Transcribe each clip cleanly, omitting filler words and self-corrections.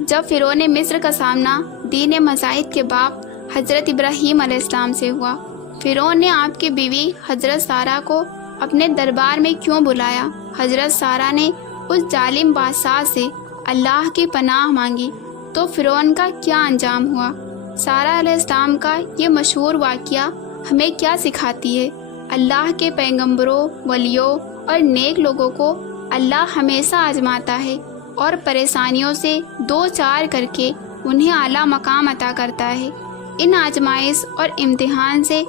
جب فرعون مصر کا سامنا دین مزاحد کے باپ حضرت ابراہیم علیہ السلام سے ہوا، فرعون نے آپ کی بیوی حضرت سارہ کو اپنے دربار میں کیوں بلایا؟ حضرت سارہ نے اس ظالم بادشاہ سے اللہ کی پناہ مانگی تو فرعون کا کیا انجام ہوا؟ سارہ علیہ السلام کا یہ مشہور واقعہ ہمیں کیا سکھاتی ہے؟ اللہ کے پیغمبروں، ولیوں اور نیک لوگوں کو اللہ ہمیشہ آزماتا ہے اور پریشانیوں سے دو چار کر کے انہیں اعلیٰ مقام عطا کرتا ہے۔ ان آزمائش اور امتحان سے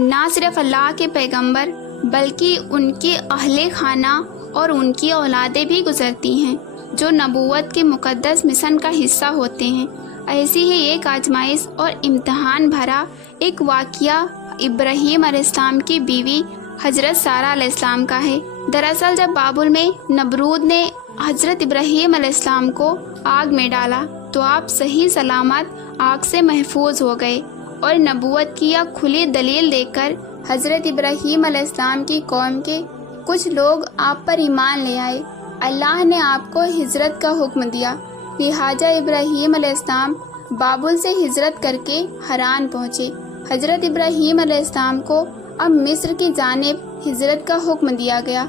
نہ صرف اللہ کے پیغمبر بلکہ ان کے اہل خانہ اور ان کی اولادیں بھی گزرتی ہیں جو نبوت کے مقدس مشن کا حصہ ہوتے ہیں۔ ایسی ہی ایک آزمائش اور امتحان بھرا ایک واقعہ ابراہیم علیہ السلام کی بیوی حضرت سارہ علیہ السلام کا ہے۔ دراصل جب بابل میں نمرود نے حضرت ابراہیم علیہ السلام کو آگ میں ڈالا تو آپ صحیح سلامت آگ سے محفوظ ہو گئے، اور نبوت کی یہ کھلی دلیل دیکھ کر حضرت ابراہیم علیہ السلام کی قوم کے کچھ لوگ آپ پر ایمان لے آئے۔ اللہ نے آپ کو ہجرت کا حکم دیا، لہٰذا ابراہیم علیہ السلام بابل سے ہجرت کر کے حران پہنچے۔ حضرت ابراہیم علیہ السلام کو اب مصر کی جانب ہجرت کا حکم دیا گیا۔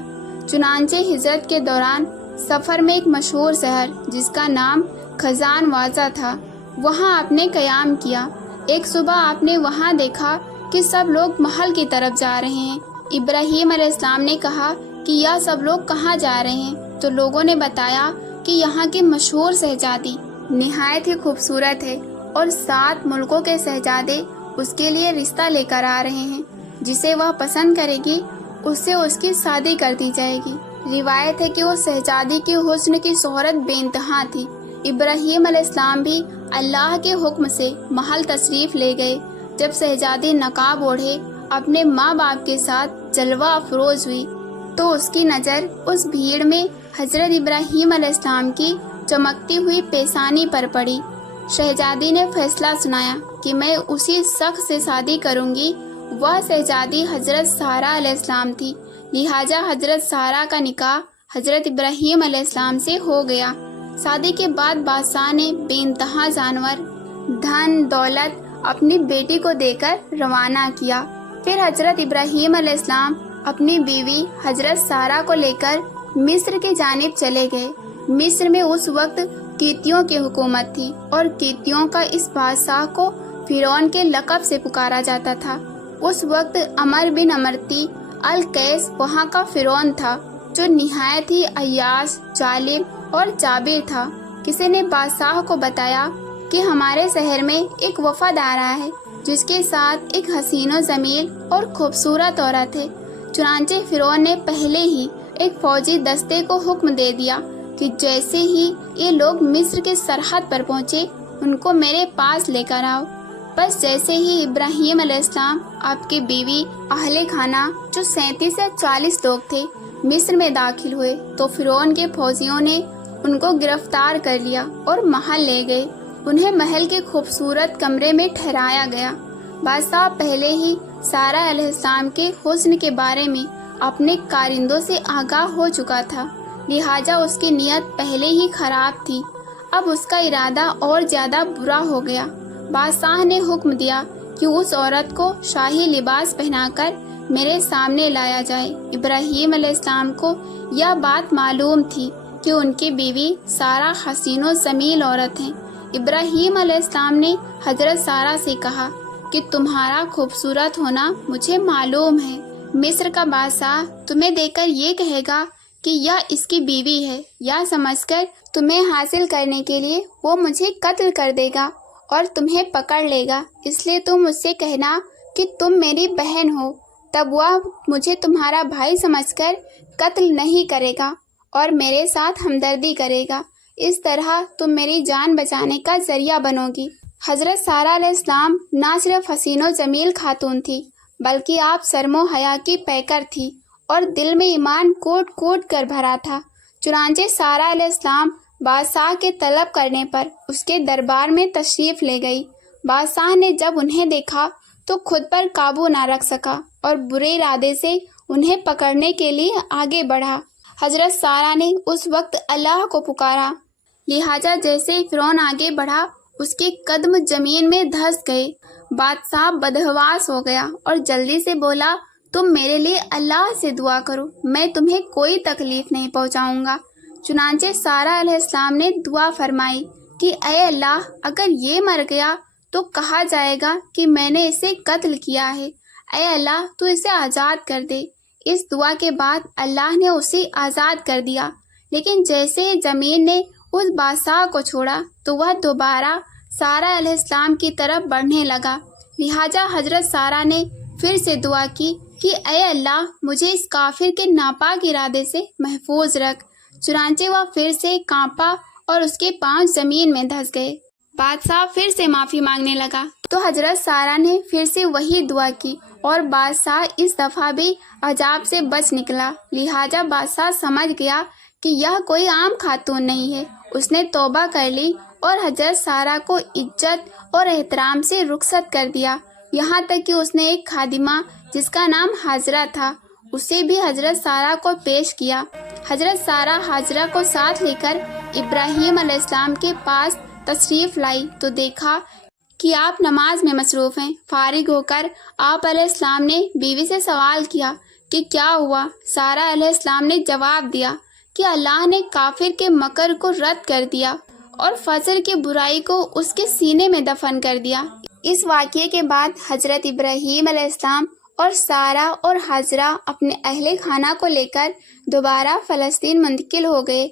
چنانچہ ہجرت کے دوران سفر میں ایک مشہور شہر جس کا نام خزان واضح تھا، وہاں آپ نے قیام کیا۔ ایک صبح آپ نے وہاں دیکھا کہ سب لوگ محل کی طرف جا رہے ہیں۔ ابراہیم علیہ السلام نے کہا کہ یہ سب لوگ کہاں جا رہے ہیں؟ تو لوگوں نے بتایا کہ یہاں کی مشہور شہزادی نہایت ہی خوبصورت ہے اور 7 ملکوں کے شہزادے اس کے لیے رشتہ لے کر آ رہے ہیں، جسے وہ پسند کرے گی اس سے اس کی شادی کر دی جائے گی۔ روایت ہے کہ اس شہزادی کی حسن کی شہرت بے انتہا تھی۔ ابراہیم علیہ السلام بھی اللہ کے حکم سے محل تشریف لے گئے۔ جب شہزادی نقاب اوڑھے اپنے ماں باپ کے ساتھ جلوہ افروز ہوئی تو اس کی نظر اس بھیڑ میں حضرت ابراہیم علیہ السلام کی چمکتی ہوئی پیشانی پر پڑی۔ شہزادی نے فیصلہ سنایا کہ میں اسی شخص سے شادی کروں گی۔ وہ شہزادی حضرت سارہ علیہ السلام تھی، لہٰذا حضرت سارہ کا نکاح حضرت ابراہیم علیہ السلام سے ہو گیا۔ شادی کے بعد بادشاہ نے بے انتہا جانور، دھن دولت اپنی بیٹی کو دے کر روانہ کیا۔ پھر حضرت ابراہیم علیہ السلام اپنی بیوی حضرت سارہ کو لے کر مصر کی جانب چلے گئے۔ مصر میں اس وقت کیتیوں کی حکومت تھی اور کیتیوں کا اس بادشاہ کو فرعون کے لقب سے پکارا جاتا تھا۔ اس وقت عمر بن امرتی القیس وہاں کا فرعون تھا جو نہایت ہی عیاش، ظالم اور جابر تھا۔ کسی نے بادشاہ کو بتایا کہ ہمارے شہر میں ایک وفد آ رہا ہے جس کے ساتھ ایک حسین و جمیل اور خوبصورت عورت ہے۔ چنانچہ فرعون نے پہلے ہی ایک فوجی دستے کو حکم دے دیا کہ جیسے ہی یہ لوگ مصر کے سرحد پر پہنچے ان کو میرے پاس لے کر آؤ۔ بس جیسے ہی ابراہیم علیہ السلام، آپ کی بیوی، اہل خانہ جو 37 سے 40 لوگ تھے مصر میں داخل ہوئے تو فرعون کے فوجیوں نے ان کو گرفتار کر لیا اور محل لے گئے۔ انہیں محل کے خوبصورت کمرے میں ٹھہرایا گیا۔ بادشاہ پہلے ہی سارہ علیہ السلام کے حسن کے بارے میں اپنے کارندوں سے آگاہ ہو چکا تھا، لہٰذا اس کی نیت پہلے ہی خراب تھی۔ اب اس کا ارادہ اور زیادہ برا ہو گیا۔ بادشاہ نے حکم دیا کہ اس عورت کو شاہی لباس پہنا کر میرے سامنے لایا جائے۔ ابراہیم علیہ السلام کو یہ بات معلوم تھی کہ ان کی بیوی سارہ حسین و جمیل عورت ہیں۔ ابراہیم علیہ السلام نے حضرت سارہ سے کہا کہ تمہارا خوبصورت ہونا مجھے معلوم ہے۔ مصر کا بادشاہ تمہیں دیکھ کر یہ کہے گا کہ یہ اس کی بیوی ہے، یا سمجھ کر تمہیں حاصل کرنے کے لیے وہ مجھے قتل کر دے گا اور تمہیں پکڑ لے گا، اس لیے تم مجھ سے کہنا کہ تم میری بہن ہو، تب وہ مجھے تمہارا بھائی سمجھ کر قتل نہیں کرے گا اور میرے ساتھ ہمدردی کرے گا۔ اس طرح تم میری جان بچانے کا ذریعہ بنو گی۔ حضرت سارہ علیہ السلام نہ صرف حسین و جمیل خاتون تھی بلکہ آپ شرم و حیا کی پیکر تھی اور دل میں ایمان کوٹ کوٹ کر بھرا تھا۔ چنانچہ سارہ علیہ السلام بادشاہ کے طلب کرنے پر اس کے دربار میں تشریف لے گئی۔ بادشاہ نے جب انہیں دیکھا تو خود پر قابو نہ رکھ سکا اور برے ارادے سے انہیں پکڑنے کے لیے آگے بڑھا۔ حضرت سارہ نے اس وقت اللہ کو پکارا لہٰذا جیسے ہی فرعون آگے بڑھا اس کے قدم زمین میں دھس گئے۔ بادشاہ بدحواس ہو گیا اور جلدی سے بولا، تم میرے لیے اللہ سے دعا کرو، میں تمہیں کوئی تکلیف نہیں پہنچاؤں گا۔ چنانچہ سارہ علیہ السلام نے دعا فرمائی کہ اے اللہ، اگر یہ مر گیا تو کہا جائے گا کہ میں نے اسے قتل کیا ہے، اے اللہ تو اسے آزاد کر دے۔ اس دعا کے بعد اللہ نے اسے آزاد کر دیا، لیکن جیسے ہی زمین نے اس بادشاہ کو چھوڑا تو وہ دوبارہ سارہ علیہ السلام کی طرف بڑھنے لگا۔ لہٰذا حضرت سارہ نے پھر سے دعا کی کہ اے اللہ، مجھے اس کافر کے ناپاک ارادے سے محفوظ رکھ۔ چنانچہ وہ پھر سے کانپا اور اس کے پاؤں زمین میں دھس گئے۔ بادشاہ پھر سے معافی مانگنے لگا تو حضرت سارہ نے پھر سے وہی دعا کی اور بادشاہ اس دفعہ بھی عذاب سے بچ نکلا۔ لہٰذا بادشاہ سمجھ گیا کہ یہ کوئی عام خاتون نہیں ہے۔ اس نے توبہ کر لی اور حضرت سارہ کو عزت اور احترام سے رخصت کر دیا، یہاں تک کہ اس نے ایک خادمہ جس کا نام حاجرہ تھا اسے بھی حضرت سارہ کو پیش کیا۔ حضرت سارہ حاجرہ کو ساتھ لے کر ابراہیم علیہ السلام کے پاس تشریف لائی تو دیکھا کہ آپ نماز میں مصروف ہیں۔ فارغ ہو کر آپ علیہ السلام نے بیوی سے سوال کیا کہ کیا ہوا؟ سارہ علیہ السلام نے جواب دیا کہ اللہ نے کافر کے مکر کو رد کر دیا اور فجر کی برائی کو اس کے سینے میں دفن کر دیا۔ اس واقعے کے بعد حضرت ابراہیم علیہ السلام اور سارہ اور حاجرہ اپنے اہل خانہ کو لے کر دوبارہ فلسطین منتقل ہو گئے۔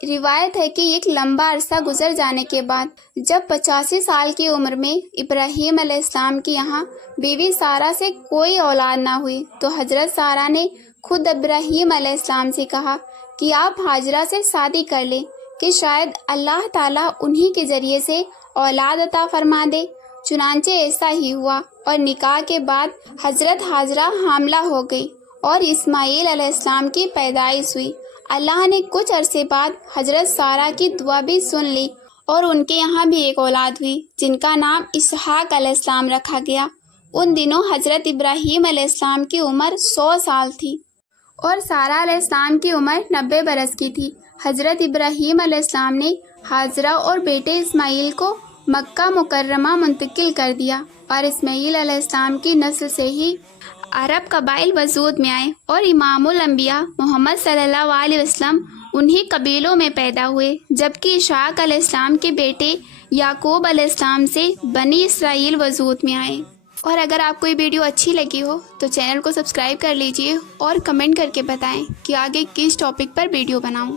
روایت ہے کہ ایک لمبا عرصہ گزر جانے کے بعد جب 85 سال کی عمر میں ابراہیم علیہ السلام کی یہاں بیوی سارہ سے کوئی اولاد نہ ہوئی تو حضرت سارہ نے خود ابراہیم علیہ السلام سے کہا کہ آپ حاجرہ سے شادی کر لیں کہ شاید اللہ تعالیٰ انہی کے ذریعے سے اولاد عطا فرما دے۔ چنانچہ ایسا ہی ہوا اور نکاح کے بعد حضرت حاجرہ حاملہ ہو گئی اور اسماعیل علیہ السلام کی پیدائش ہوئی۔ اللہ نے کچھ عرصے بعد حضرت سارہ کی دعا بھی سن لی اور ان کے یہاں بھی ایک اولاد ہوئی جن کا نام اسحاق علیہ السلام رکھا گیا۔ ان دنوں حضرت ابراہیم علیہ السلام کی عمر 100 سال تھی اور سارہ علیہ السلام کی عمر 90 برس کی تھی۔ حضرت ابراہیم علیہ السلام نے حاجرہ اور بیٹے اسماعیل کو مکہ مکرمہ منتقل کر دیا اور اسماعیل علیہ السلام کی نسل سے ہی عرب قبائل وجود میں آئے اور امام الانبیاء محمد صلی اللہ علیہ وسلم انہی قبیلوں میں پیدا ہوئے، جبکہ اسحاق علیہ السلام کے بیٹے یعقوب علیہ السلام سے بنی اسرائیل وجود میں آئے۔ اور اگر آپ کو یہ ویڈیو اچھی لگی ہو تو چینل کو سبسکرائب کر لیجئے اور کمنٹ کر کے بتائیں کہ آگے کس ٹاپک پر ویڈیو بناؤں۔